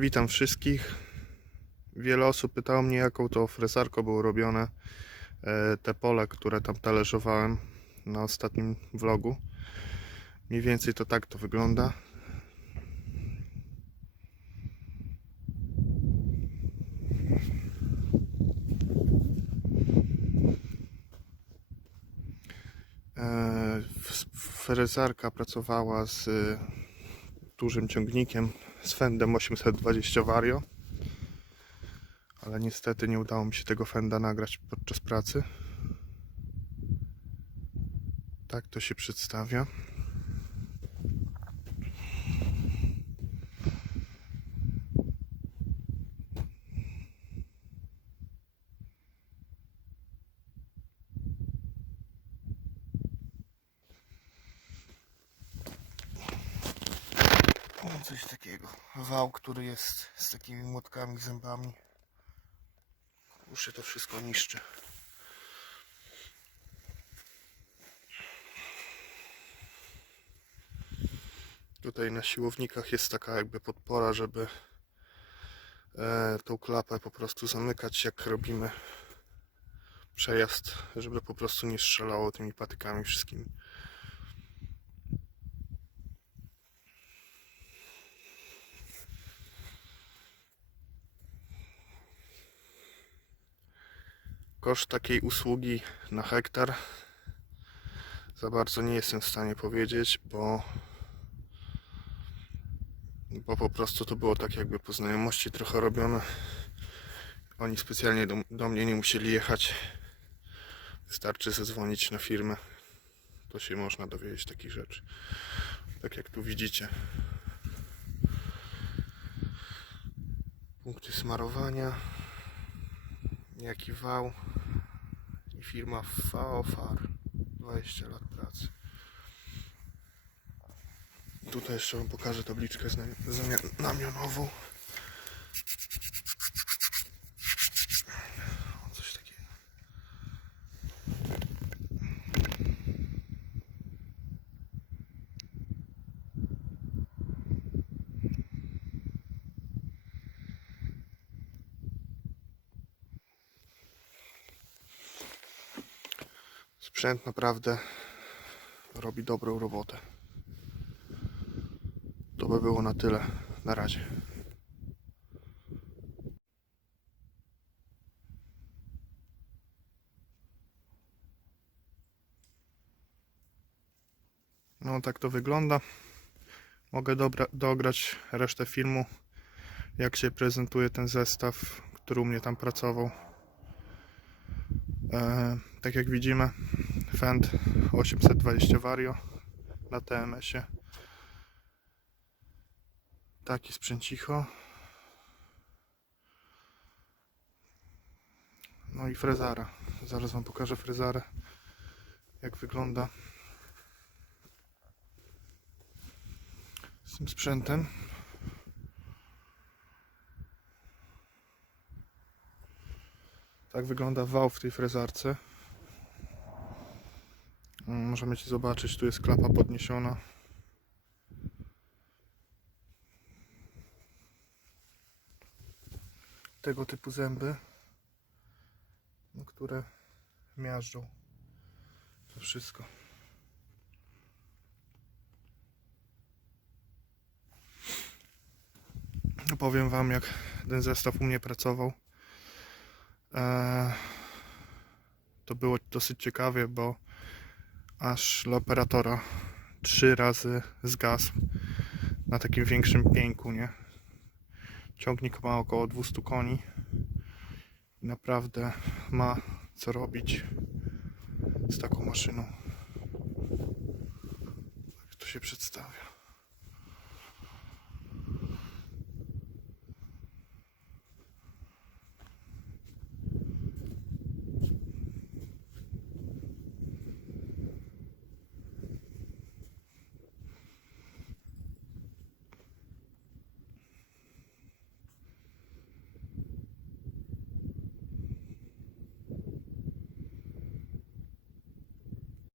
Witam wszystkich. Wiele osób pytało mnie, jaką to frezarką było robione e, te pole, które tam talerzowałem na ostatnim vlogu. Mniej więcej to tak to wygląda. E, Frezarka pracowała z e, dużym ciągnikiem z Fendem 820 Vario. Ale niestety nie udało mi się tego Fenda nagrać podczas pracy. Tak to się przedstawia. Coś takiego. Wał, który jest z takimi młotkami, zębami. Już się to wszystko niszczy. Tutaj na siłownikach jest taka jakby podpora, żeby e, tą klapę po prostu zamykać jak robimy przejazd, żeby po prostu nie strzelało tymi patykami wszystkimi. Koszt takiej usługi na hektar za bardzo nie jestem w stanie powiedzieć, bo bo po prostu to było tak jakby po znajomości trochę robione. Oni specjalnie do, do mnie nie musieli jechać. Wystarczy zadzwonić na firmę. To się można dowiedzieć takich rzeczy. Tak jak tu widzicie. Punkty smarowania. Jaki wał. Firma VOFAR. 20 lat pracy. Tutaj jeszcze wam pokażę tabliczkę znam- zamia- namionową. O, coś takiego. Sprzęt naprawdę robi dobrą robotę. To by było na tyle. Na razie. No tak to wygląda. Mogę dobra, dograć resztę filmu, jak się prezentuje ten zestaw, który u mnie tam pracował. E, tak jak widzimy, Fend 820 Vario na TMS-ie. Taki sprzęcicho. No i frezara. Zaraz wam pokażę frezarę. Jak wygląda. Z tym sprzętem. Tak wygląda wał w tej frezarce. Możemy ci zobaczyć, tu jest klapa podniesiona. tego typu zęby, no, które miażdżą to wszystko. Powiem Wam, jak ten zestaw u mnie pracował. Eee, to było dosyć ciekawie, bo aż operatora trzy razy zgasł na takim większym pieńku, nie? Ciągnik ma około 200 koni. I naprawdę ma co robić z taką maszyną. Tak to się przedstawia.